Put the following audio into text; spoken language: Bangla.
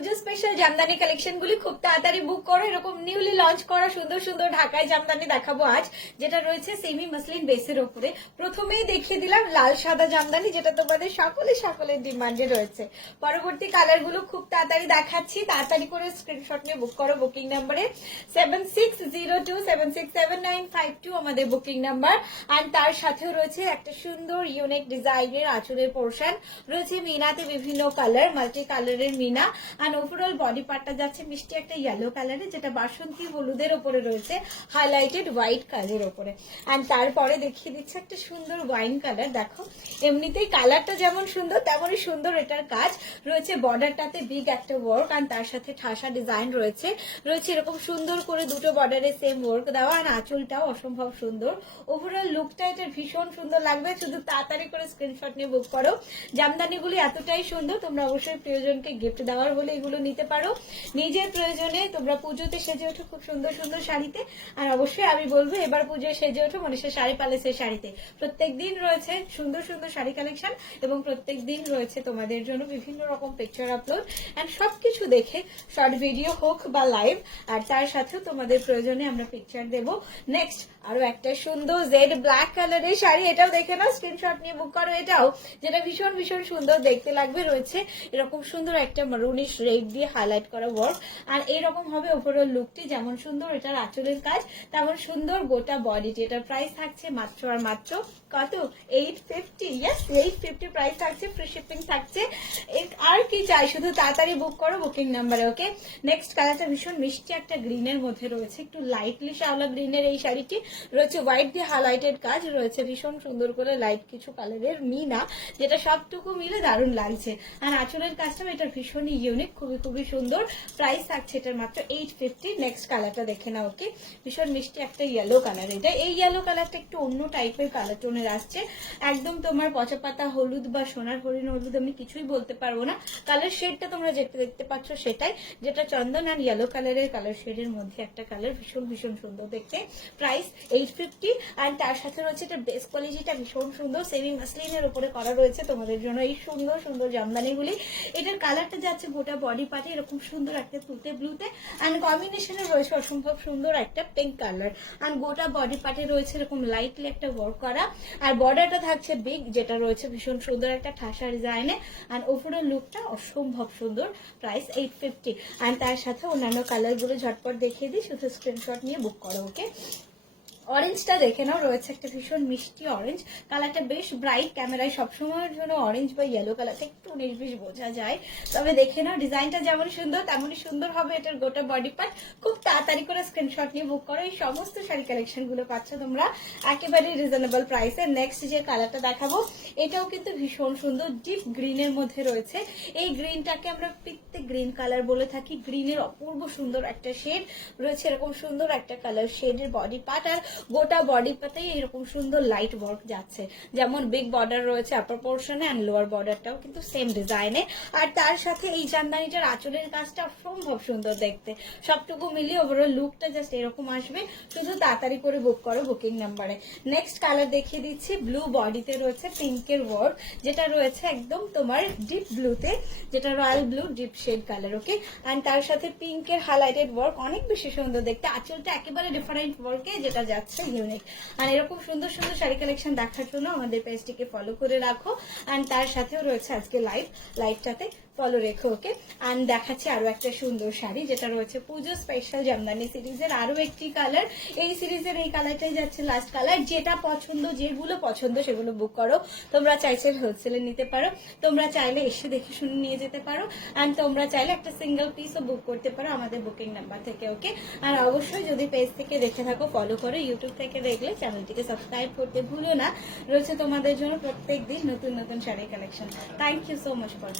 পুজো স্পেশাল জামদানি কালেকশন গুলি খুব তাড়াতাড়ি বুক করো। এরকম নিউলি লঞ্চ করা সুন্দর সুন্দর ঢাকায় জামদানি দেখাবো আজ, যেটা রয়েছে সেমি মাসলিন বেসের ওপরে। প্রথমেই দেখিয়ে দিলাম লাল সাদা জামদানি, যেটা তোমাদের সকলে সকলের ডিমান্ডে রয়েছে। পরবর্তী কালারগুলো খুব তাড়াতাড়ি দেখাচ্ছি। তাড়াতাড়ি করে স্ক্রিনশট নিয়ে বুক করো বুকিং নাম্বারে seven six zero two seven six seven nine five two আমাদের বুকিং নাম্বার আর তার সাথেও রয়েছে একটা সুন্দর ইউনিক ডিজাইনের আঁচলের পোর্শন রয়েছে মিনাতে বিভিন্ন কালার মাল্টি কালারের মিনা। আর ওভারঅল বডি পার্টটা যাচ্ছে মিষ্টি একটা ইয়েলো কালারে যেটা বাসন্তী হলুদের ওপরে রয়েছে হাইলাইটেড হোয়াইট কালারের ওপরে। আর তারপরে দেখিয়ে দিচ্ছে একটা সুন্দর ওয়াইন কালার দেখো। এমনিতেই কালারটা যেমন সুন্দর, তেমনই সুন্দর এটার কাজ। রয়েছে বর্ডারটাতে বিগ একটা ওয়ার্ক আর তার সাথে ঠাসা ডিজাইন রয়েছে। রয়েছে এরকম সুন্দর করে দুটো বর্ডারে সেম ওয়ার্ক দেওয়া আর আঁচলটাও অসম্ভব সুন্দর। ওভারঅল লুকটা এটা ভীষণ সুন্দর লাগবে, শুধু তাড়াতাড়ি করে স্ক্রিনশট নিয়ে বুক করো। জামদানিগুলি এতটাই সুন্দর, তোমরা অবশ্যই প্রিয়জনকে গিফট দেওয়ার বলে এগুলো নিতে পারো। নিজের প্রয়োজনে তোমরা পুজোতে সেজে ওঠো খুব সুন্দর সুন্দর শাড়িতে। আর অবশ্যই আমি বলব, এবার পুজোয় সেজে ওঠো মানে সে শাড়ি প্যালেসের শাড়িতে। প্রত্যেক দিন রয়েছে সুন্দর সুন্দর শাড়ি কালেকশন এবং প্রত্যেক দিন রয়েছে তোমাদের জন্য বিভিন্ন রকম পিকচার আপলোড অ্যান্ড সবকিছু দেখে শর্ট ভিডিও হোক বা লাইভ আর তার সাথেও তোমাদের প্রয়োজনে আমরা পিকচার দেব। নেক্সট আরও একটা সুন্দর জেড ব্ল্যাক কালারের শাড়ি, এটাও দেখে নাও স্ক্রিনশট নিয়ে বুক করো এটাও, যেটা ভীষণ ভীষণ সুন্দর দেখতে লাগবে। রয়েছে এরকম সুন্দর একটা মারুনিশ দিয়ে হাইলাইট করা ওয়ার্ক আর এইরকম হবে ওভারঅল লুকটি যেমন সুন্দর এটার আঁচলের কাজ। তেমন সুন্দর গোটা বডিটি এটার প্রাইস থাকছে মাত্র আর মাত্র কত? Eight fifty yes eight fifty price থাকছে ফ্রি শিপিং থাকছে। আর কি চাই? শুধু তাড়াতাড়ি বুক করো বুকিং নাম্বারে ওকে নেক্সট কালারটা ভীষণ মিষ্টি একটা গ্রিনের মধ্যে রয়েছে। একটু লাইটলি শ্যাওলা গ্রিনের এই শাড়িটি। রয়েছে হোয়াইট দিয়ে হাইলাইটেড কাজ। রয়েছে ভীষণ সুন্দর করে লাইট কিছু কালারের মিনা, যেটা সবটুকু মিলে দারুণ লাগছে। আর আঁচলের কাজটা এটা ভীষণই ইউনিক খুবই খুবই সুন্দর। প্রাইস থাকছে এটার মাত্র এইট ফিফটি নেক্সট কালারটা দেখে নাও ওকে ভীষণ মিষ্টি একটা ইয়েলো কালার এটা। এই ইয়েলো কালারটা একটু অন্য টাইপের কালার টোনের আসছে। একদম তোমার পচা পাতা হলুদ বা সোনার হরিণ হলুদ আমি কিছুই বলতে পারব না। কালার শেডটা তোমরা যেটা দেখতে পাচ্ছ সেটাই। যেটা চন্দন আর ইয়েলো কালারের কালার শেডের মধ্যে একটা কালার ভীষণ ভীষণ সুন্দর দেখতে। প্রাইস এইট ফিফটি আর তার সাথে রয়েছে এটা বেস কোয়ালিটিটা ভীষণ সুন্দর। সেমি মাসলিনের উপরে করা রয়েছে তোমাদের জন্য এই সুন্দর সুন্দর জামদানিগুলি। এটার কালারটা যাচ্ছে গোটা বডি পার্টে এরকম সুন্দর একটা তুতে ব্লুতে অ্যান্ড কম্বিনেশনে রয়েছে অসম্ভব সুন্দর একটা পিঙ্ক কালার আর গোটা বডি পার্টে রয়েছে এরকম লাইটলি একটা ওয়ার্ক করা। আর বর্ডারটা থাকছে বিগ যেটা রয়েছে ভীষণ সুন্দর একটা ঠাসা ডিজাইনে আর ওপরের লুকটা অসম্ভব সুন্দর প্রাইস এইট ফিফটি আর তার সাথে অন্যান্য কালারগুলো ঝটপট দেখিয়ে দিই, শুধু স্ক্রিনশট নিয়ে বুক করো ওকে অরেঞ্জটা দেখে নাও, রয়েছে একটা ভীষণ মিষ্টি অরেঞ্জ কালারটা বেশ ব্রাইট ক্যামেরায় সবসময়ের জন্য অরেঞ্জ বা ইয়েলো কালারটা একটু উনিশ বিশ বোঝা যায়। তবে দেখে নাও, ডিজাইনটা যেমন সুন্দর, তেমনই সুন্দর হবে এটার গোটা বডি পার্ট খুব তাড়াতাড়ি করে স্ক্রিনশট নিয়ে বুক করো, এই সমস্ত শাড়ি কালেকশনগুলো পাচ্ছ তোমরা। একেবারে রিজনেবল প্রাইসে নেক্সট যে কালারটা দেখাবো, এটাও কিন্তু ভীষণ সুন্দর ডিপ গ্রিনের মধ্যে রয়েছে। এই গ্রিনটাকে আমরা পিত্তে গ্রিন কালার বলে থাকি। গ্রিনের অপূর্ব সুন্দর একটা শেড রয়েছে এরকম সুন্দর একটা কালার শেডের বডি পার্ট আর গোটা বডি পার্টে এরকম সুন্দর লাইট ওয়ার্ক যাচ্ছে। যেমন বিগ বর্ডার রয়েছে আপার পোর্শনে অ্যান্ড লোয়ার বর্ডারটাও কিন্তু সেম ডিজাইনে আর তার সাথে এই জামদানিটার আঁচলের কাজটা অসম্ভব সুন্দর দেখতে। সবটুকু মিলিয়ে ওভারঅল লুকটা জাস্ট এরকম আসবে। শুধু তাড়াতাড়ি করে বুক করো বুকিং নাম্বারে নেক্সট কালার দেখিয়ে দিচ্ছি ব্লু বডিতে রয়েছে পিঙ্কের ওয়ার্ক যেটা রয়েছে একদম তোমার ডিপ ব্লুতে যেটা royal blue deep shade colour okay and তার সাথে পিঙ্কের হাইলাইটেড ওয়ার্ক অনেক বেশি সুন্দর দেখতে। আঁচলটা একেবারে ডিফারেন্ট ওয়ার্কে যেটা যাচ্ছে ইউনিক আর এরকম সুন্দর সুন্দর শাড়ি কালেকশন দেখার জন্য আমাদের পেজটিকে ফলো করে রাখো। অ্যান্ড তার সাথেও রয়েছে আজকে লাইভ লাইভটাতে ফলো রেখো ওকে অ্যান্ড দেখাচ্ছি আরও একটা সুন্দর শাড়ি, যেটা রয়েছে পুজো স্পেশাল জামদানি সিরিজের আরও একটি কালার এই সিরিজের এই কালারটাই যাচ্ছে লাস্ট কালার যেটা পছন্দ, যেগুলো পছন্দ সেগুলো বুক করো। তোমরা চাইছে হোলসেলে নিতে পারো, তোমরা চাইলে এসে দেখে শুনে নিয়ে যেতে পারো অ্যান্ড তোমরা চাইলে একটা সিঙ্গেল পিসও বুক করতে পারো আমাদের বুকিং নাম্বার থেকে ওকে আর অবশ্যই যদি পেজ থেকে দেখে থাকো ফলো করো ইউটিউব থেকে দেখলে চ্যানেলটিকে সাবস্ক্রাইব করতে ভুলো না। রয়েছে তোমাদের জন্য প্রত্যেক দিন নতুন নতুন sari collection thank you so much